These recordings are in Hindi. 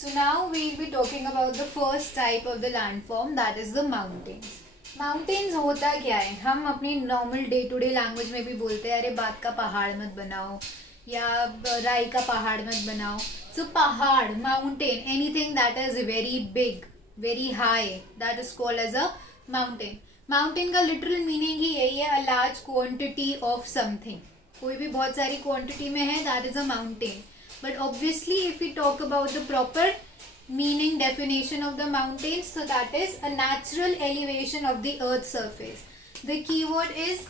So now we'll be talking about the first type of the landform, that is the mountains. Mountains होता क्या है, हम अपनी normal day to day language में भी बोलते हैं अरे बात का पहाड़ मत बनाओ या राई का पहाड़ मत बनाओ. सो पहाड़, mountain, anything that is very big, very high, that is called as a mountain. Mountain का लिटरल मीनिंग ही यही है, a large quantity of something. कोई भी बहुत सारी क्वांटिटी में है, that is a mountain. But obviously if we talk about the proper meaning definition of the mountains, so that is a natural elevation of the earth surface. The keyword is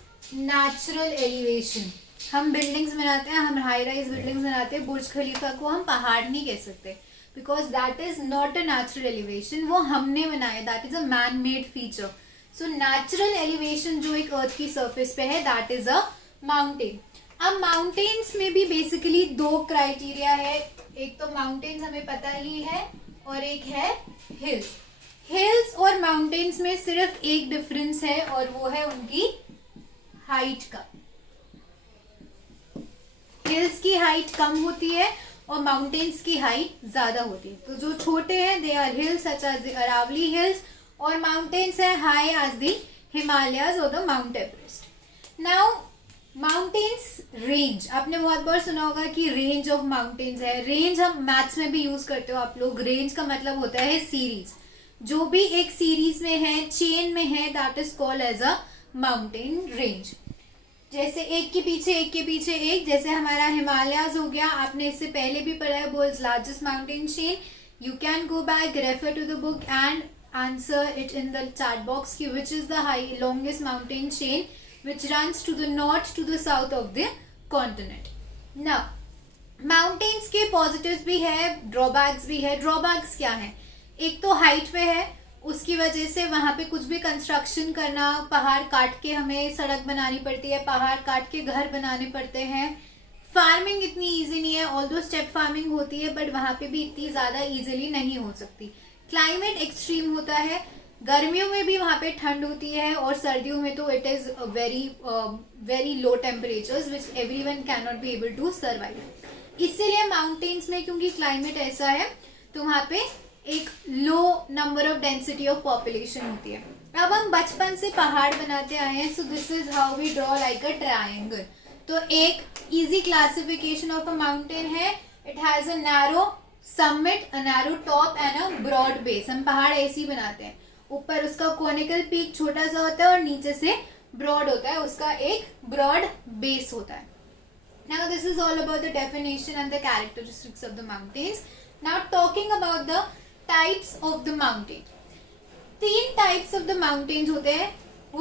natural elevation. हम buildings बनाते हैं, हम high rise buildings बनाते हैं, बुर्ज खलीफा को हम पहाड़ नहीं कह सकते because that is not a natural elevation. वो हमने बनाया, that is a man made feature. So natural elevation जो एक earth की surface पे है, that is a mountain. अब माउंटेन्स में भी बेसिकली दो क्राइटेरिया है. एक तो माउंटेन्स हमें पता ही है और एक है हिल्स. हिल्स और माउंटेन्स में सिर्फ एक डिफरेंस है और वो है उनकी हाइट का. हिल्स की हाइट कम होती है और माउंटेन्स की हाइट ज्यादा होती है. तो जो छोटे हैं they are hills such as the Aravalli hills, और माउंटेन्स है हाई एज द हिमालयाज और the Mount Everest. Now mountains range, आपने बहुत बार सुना होगा कि रेंज ऑफ माउंटेन्स है. रेंज हम मैथ्स में भी यूज करते हो आप लोग. रेंज का मतलब होता है सीरीज. जो भी एक सीरीज में है, चेन में है, that is called as a mountain range. जैसे एक के पीछे एक के पीछे एक, जैसे हमारा हिमालयाज हो गया. आपने इससे पहले भी पढ़ा है, world's largest mountain chain. You can go back, refer to the book and answer it in the chat box की which is the longest mountain chain which runs to the north to the south of the continent. Now, mountains के positives भी है, drawbacks भी है. drawbacks क्या है? एक तो हाइट पे है, उसकी वजह से वहाँ पे कुछ भी कंस्ट्रक्शन करना, पहाड़ काट के हमें सड़क बनानी पड़ती है, पहाड़ काट के घर बनाने पड़ते हैं. फार्मिंग इतनी इजी नहीं है, ऑल्दो स्टेप फार्मिंग होती है बट वहाँ पे भी इतनी ज़्यादा इजीली नहीं हो सकती. क्लाइमेट एक्सट्रीम होता है, गर्मियों में भी वहाँ पे ठंड होती है और सर्दियों में तो it is very low temperatures which everyone can not be able to survive. इसीलिए माउंटेन्स में क्योंकि क्लाइमेट ऐसा है तो वहाँ पे एक low number of density of population होती है. अब हम बचपन से पहाड़ बनाते आए हैं, so this is how we draw like a triangle. तो एक easy classification of a mountain है, it has a narrow summit, a narrow top and a broad base. हम पहाड़ ऐसे ही बनाते हैं, ऊपर उसका कोनिकल पीक छोटा सा होता है और नीचे से ब्रॉड होता है, उसका एक ब्रॉड बेस होता है. Now this is all about the definition and the characteristics of the mountains. Now talking about the types of the mountain. 3 types of the mountains होते हैं.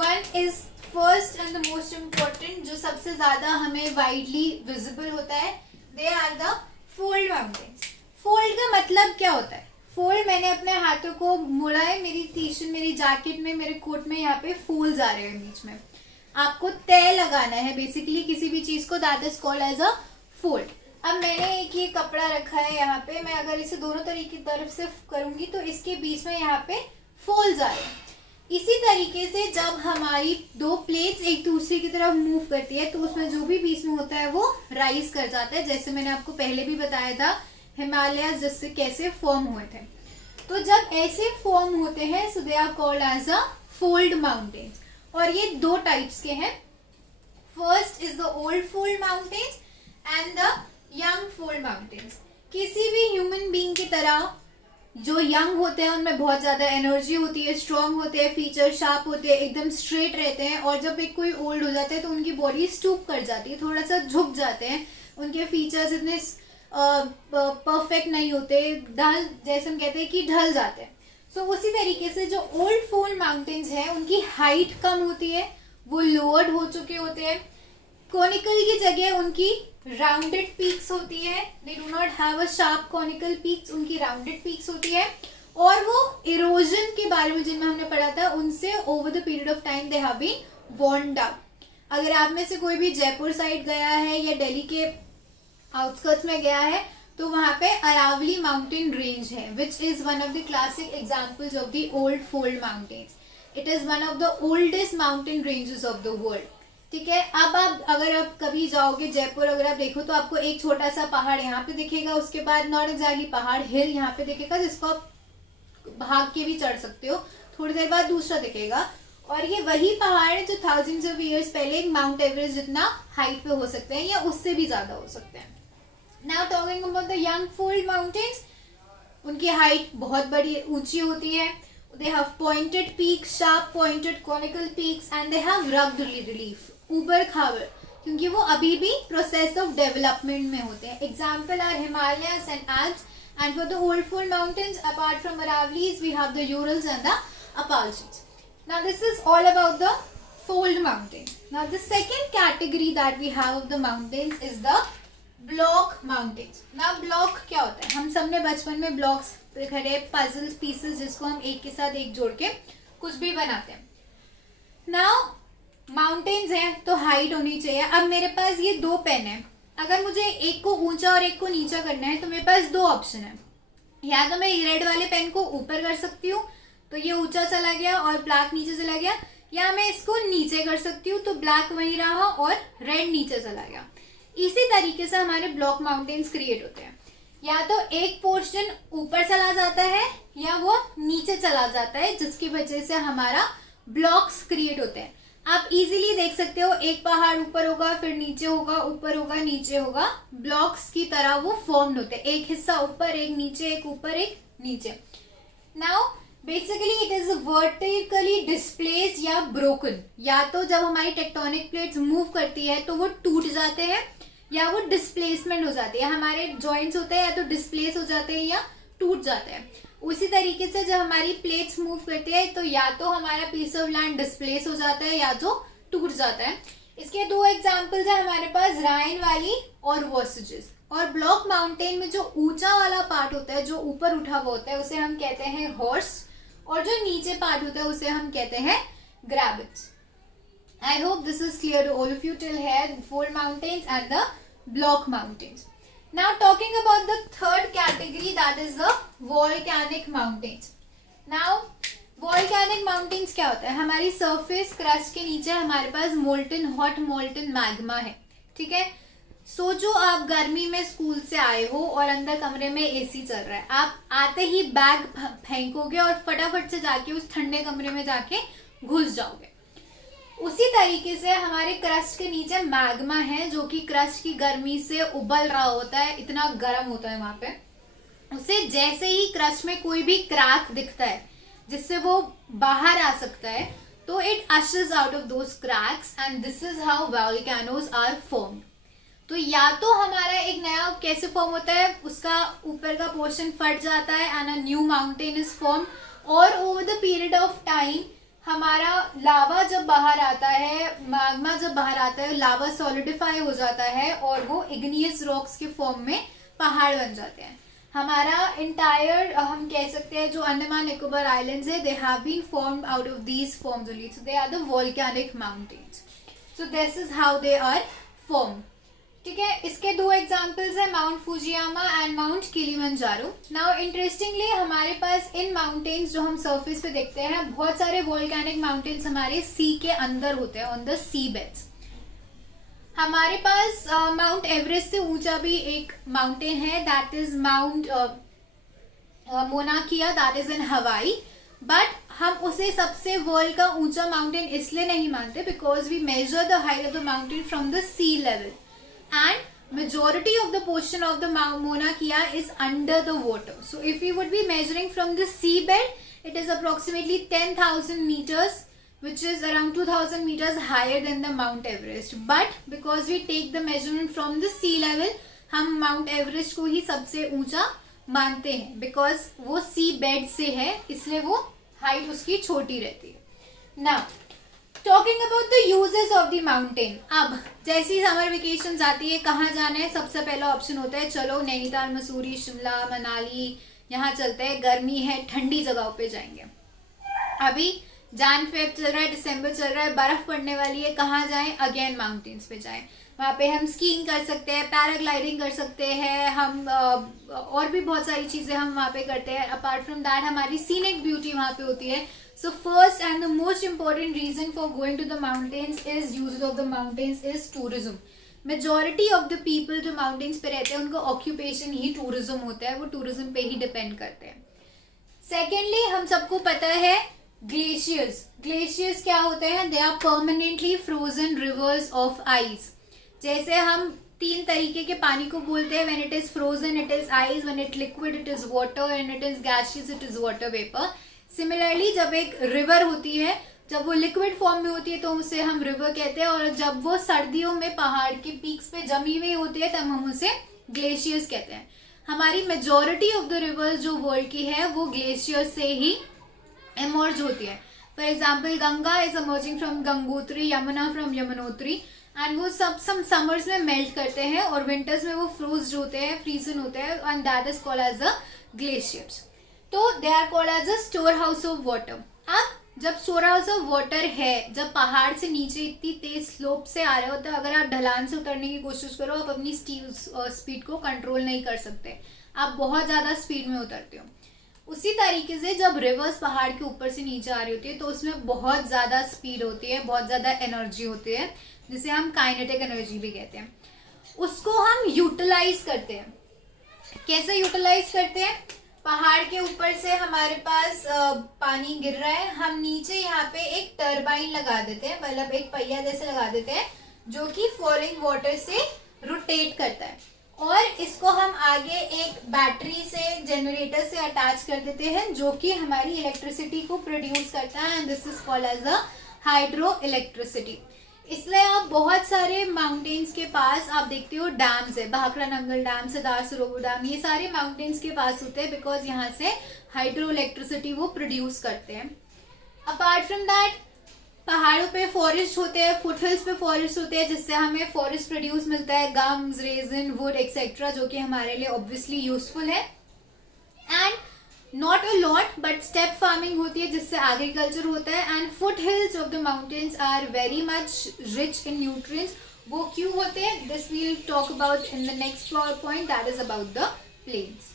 One is first and the most important, जो सबसे ज्यादा हमें widely visible होता है, they are the fold mountains. Fold का मतलब क्या होता है? फोल्ड, मैंने अपने हाथों को मुड़ा है, मेरी टी-शर्ट, मेरी जैकेट में, मेरे कोट में यहाँ पे फोल्ड्स आ रहे हैं बीच में. आपको तय लगाना है बेसिकली किसी भी चीज को, that is called as a fold. अब मैंने एक ये कपड़ा रखा है यहाँ पे, मैं अगर इसे दोनों तरीके की तरफ से करूंगी तो इसके बीच में यहाँ पे फोल्ड्स आ रहे हैं. इसी तरीके से जब हमारी दो प्लेट्स एक दूसरे की तरफ मूव करती है तो उसमें जो भी बीच में होता है वो राइज कर जाता है. जैसे मैंने आपको पहले भी बताया था हिमालय जिससे कैसे फॉर्म हुए थे. तो जब ऐसे फॉर्म होते हैं so they are called as a fold mountains. और ये दो टाइप्स के हैं. First is the old fold mountains and the young fold mountains. किसी भी ह्यूमन बीइंग की तरह जो यंग होते हैं उनमें बहुत ज्यादा एनर्जी होती है, स्ट्रांग होते हैं, फीचर शार्प होते हैं, एकदम स्ट्रेट रहते हैं. और जब एक कोई ओल्ड हो जाते हैं तो उनकी बॉडी स्टूप कर जाती है, थोड़ा सा झुक जाते हैं, उनके फीचर्स इतने परफेक्ट नहीं होते, ढल, जैसे हम कहते हैं कि ढल जाते हैं. सो उसी तरीके से जो ओल्ड फोल्ड माउंटेन्स हैं उनकी हाइट कम होती है, वो लोअर्ड हो चुके होते हैं. कोनिकल की जगह उनकी राउंडेड पीक्स होती है, they do not have a sharp conical peaks, उनकी राउंडेड पीक्स होती है. और वो इरोजन के बारे में जिनमें हमने पढ़ा था, उनसे over the period of time they have been worn down. अगर आप में से कोई भी जयपुर साइड गया है या दिल्ली के आउटस्कर्ट्स में गया है तो वहां पे अरावली माउंटेन रेंज है, which is one of the classic examples of the old fold mountains. It is one of the oldest mountain ranges of the world. ठीक है। अब आप अगर आप कभी जाओगे जयपुर, अगर आप देखो तो आपको एक छोटा सा पहाड़ यहाँ पे दिखेगा, उसके बाद नॉट एग्जैक्टली पहाड़, हिल यहाँ पे दिखेगा जिसको आप भाग के भी चढ़ सकते हो, थोड़ी देर बाद दूसरा दिखेगा, और ये वही पहाड़ है जो थाउजेंड्स ऑफ ईयर्स पहले माउंट एवरेस्ट जितना हाइट पे हो सकते हैं या उससे भी ज्यादा हो सकते हैं। Now talking about the young fold mountains, उनकी हाइट बहुत बड़ी ऊंची होती है। They have pointed peaks, sharp pointed conical peaks, and they have rugged relief. ऊबड़ खाबड़, क्योंकि वो अभी भी प्रोसेस ऑफ डेवलपमेंट में होते हैं। Example are Himalayas and Alps, and for the old fold mountains apart from Aravallis we have the Urals and the Appalachians. Now this is all about the fold mountain. Now the second category that we have of the mountains is the block mountains. Now block क्या होता है? हम सबने बचपन में ब्लॉक्स खड़े पजल्स पीसेस जिसको हम एक के साथ एक जोड़ के कुछ भी बनाते हैं। नाउ माउंटेन्स हैं तो हाइट होनी चाहिए। अब मेरे पास ये दो पेन है, अगर मुझे एक को ऊंचा और एक को नीचा करना है तो मेरे पास दो ऑप्शन है। या तो मैं रेड वाले पेन को ऊपर कर सकती हूँ तो ये ऊंचा चला गया और ब्लैक नीचे चला गया, या मैं इसको नीचे कर सकती हूँ तो ब्लैक वहीं रहा और रेड नीचे चला गया। इसी तरीके से हमारे ब्लॉक माउंटेन्स क्रिएट होते हैं, या तो एक पोर्शन ऊपर चला जाता है या वो नीचे चला जाता है, जिसकी वजह से हमारा ब्लॉक्स क्रिएट होते हैं। आप इजीली देख सकते हो, एक पहाड़ ऊपर होगा फिर नीचे होगा, ऊपर होगा नीचे होगा, ब्लॉक्स की तरह वो फॉर्म्ड होते हैं, एक हिस्सा ऊपर एक नीचे, एक ऊपर एक नीचे। Now basically it is vertically displaced या ब्रोकन। या तो जब हमारी टेक्टोनिक प्लेट्स मूव करती है तो वो टूट जाते हैं या वो डिस्प्लेसमेंट हो जाती है, हमारे जॉइंट्स होते हैं या तो डिस्प्लेस हो जाते हैं या टूट जाते हैं। उसी तरीके से जब हमारी प्लेट्स मूव करती है तो या तो हमारा पीस ऑफ लैंड डिस्प्लेस हो जाता है या जो टूट जाता है। इसके दो एग्जांपल्स है हमारे पास, राइन वैली और वर्सेजेस। और ब्लॉक माउंटेन में जो ऊंचा वाला पार्ट होता है, जो ऊपर उठा हुआ होता है, उसे हम कहते हैं हॉर्स, और जो नीचे पार्ट होता है उसे हम कहते हैं ग्रेविट्स। I hope this is clear to all of you till here, the fold mountains and the block mountains. Now talking about the third category, that is the volcanic mountains. Now volcanic mountains क्या होता है? हमारी surface crust के नीचे हमारे पास molten hot molten magma है, ठीक है। सोचो आप गर्मी में स्कूल से आए हो और अंदर कमरे में एसी चल रहा है, आप आते ही बैग फेंकोगे और फटाफट से जाके उस ठंडे कमरे में जाके घुस जाओगे। उसी तरीके से हमारे क्रस्ट के नीचे मैग्मा है जो कि क्रस्ट की गर्मी से उबल रहा होता है, इतना गर्म होता है वहां पे। उसे जैसे ही क्रस्ट में कोई भी क्रैक दिखता है जिससे वो बाहर आ सकता है तो it ushers out of those cracks, and this is how volcanoes are formed. तो या तो हमारा एक नया कैसे फॉर्म होता है, उसका ऊपर का पोर्शन फट जाता है and a new mountain is form, और over the period of time हमारा लावा जब बाहर आता है, मैग्मा जब बाहर आता है, लावा सॉलिडिफाई हो जाता है और वो इग्नियस रॉक्स के फॉर्म में पहाड़ बन जाते हैं। हमारा इंटायर हम कह सकते हैं जो अंडमान निकोबार आइलैंड्स है, they have been formed out of these forms only, so they are the volcanic mountains. So this is how they are formed, ठीक है। इसके दो एग्जांपल्स है, Mount Fujiyama and Mount Kilimanjaro. Now interestingly हमारे पास इन माउंटेन्स जो हम सरफेस पे देखते हैं, बहुत सारे वोल्केनिक माउंटेन्स हमारे सी के अंदर होते हैं, ऑन द सी बेड्स। हमारे पास माउंट एवरेस्ट से ऊंचा भी एक माउंटेन है, दैट इज माउंट मोना किया, दैट इज इन हवाई। बट हम उसे सबसे वर्ल्ड का ऊंचा माउंटेन इसलिए नहीं मानते because we measure the height of the mountain from the sea level, and majority of the portion of the Mauna Kea is under the water. So if we would be measuring from the seabed, it is approximately 10,000 meters, which is around 2,000 meters higher than the Mount Everest. But because we take the measurement from the sea level, हम Mount Everest को ही सबसे ऊंचा मानते हैं because वो sea bed से है, इसलिए वो height उसकी छोटी रहती है। Now talking about the uses of the mountain. अब जैसी समर वेकेशन आती है, कहाँ जाना है, सबसे पहला ऑप्शन होता है चलो नैनीताल, मसूरी, शिमला, मनाली, यहाँ चलते हैं, गर्मी है, ठंडी जगहों पे जाएंगे। अभी जान फेब चल रहा है, दिसंबर चल रहा है, बर्फ पड़ने वाली है, कहाँ जाएं, अगेन माउंटेन्स पे जाएं। वहाँ पे हम स्कीइंग कर सकते हैं, पैराग्लाइडिंग कर सकते हैं, हम और भी बहुत सारी चीज़ें हम वहाँ पे करते हैं. अपार्ट फ्रॉम दैट हमारी सीनिक ब्यूटी वहाँ पे होती है. So first and the most important reason for going to the mountains is use of the mountains is tourism. Majority of the people जो माउंटेन्स पे रहते हैं उनका ऑक्यूपेशन ही टूरिज्म होता है, वो टूरिज्म पे ही डिपेंड करते हैं. सेकेंडली हम सबको पता है ग्लेशियर्स. ग्लेशियर्स क्या होते हैं? They are permanently frozen rivers of ice. जैसे हम 3 तरीके के पानी को बोलते हैं. When it is frozen it is ice, when it liquid it is water, and it is gaseous it is water vapour. Similarly जब एक रिवर होती है, जब वो लिक्विड फॉर्म में होती है तो उसे हम रिवर कहते हैं, और जब वो सर्दियों में पहाड़ के पीक्स पे जमी हुई होती है तब हम उसे ग्लेशियर्स कहते हैं. हमारी मेजॉरिटी ऑफ द रिवर्स जो वर्ल्ड की है वो ग्लेशियर्स से ही एमर्ज होती है. For example Ganga is emerging from Gangotri, Yamuna from Yamunotri, and वो सब समर्स में मेल्ट करते हैं और विंटर्स में वो फ्रोज होते हैं, फ्रीजन होते हैं, and that is called as a glaciers. तो they are called as a store house of water. अब जब स्टोर हाउस ऑफ वाटर है, जब पहाड़ से नीचे इतनी तेज स्लोप से आ रहे हो तो अगर आप ढलान से उतरने की कोशिश करो, आप अपनी स्पीड को कंट्रोल नहीं कर सकते, आप बहुत ज़्यादा स्पीड में उतरते हो. उसी तरीके से जब रिवर्स पहाड़ के ऊपर से नीचे आ रही होती है तो उसमें बहुत ज़्यादा स्पीड होती है, बहुत ज़्यादा एनर्जी होती है, जिसे हम काइनेटिक एनर्जी भी कहते हैं. उसको हम यूटिलाइज करते हैं. कैसे यूटिलाइज करते हैं? पहाड़ के ऊपर से हमारे पास पानी गिर रहा है, हम नीचे यहाँ पे एक टरबाइन लगा देते हैं, मतलब एक पहिया जैसे लगा देते हैं जो कि फॉलिंग वाटर से रोटेट करता है, और इसको हम आगे एक बैटरी से, जनरेटर से अटैच कर देते हैं जो कि हमारी इलेक्ट्रिसिटी को प्रोड्यूस करता है, and this is called as a hydroelectricity. इसलिए आप बहुत सारे माउंटेन्स के पास आप देखते हो डैम्स है, भाखड़ा नंगल डैम, सरदार सरोवर डैम, ये सारे माउंटेन्स के पास होते हैं बिकॉज यहाँ से हाइड्रो इलेक्ट्रिसिटी वो प्रोड्यूस करते हैं. अपार्ट फ्रॉम दैट पहाड़ों पे फॉरेस्ट होते हैं, फुटहिल्स पे फॉरेस्ट होते हैं जिससे हमें फॉरेस्ट प्रोड्यूस मिलता है, गम्स, रेजिन, वुड एक्सेट्रा, जो कि हमारे लिए ऑब्वियसली यूजफुल है. And not a lot but step farming होती है जिससे एग्रीकल्चर होता है. And foot hills of the mountains are very much rich in nutrients. वो क्यों होते हैं? This will talk about in the next point, that is about the planes.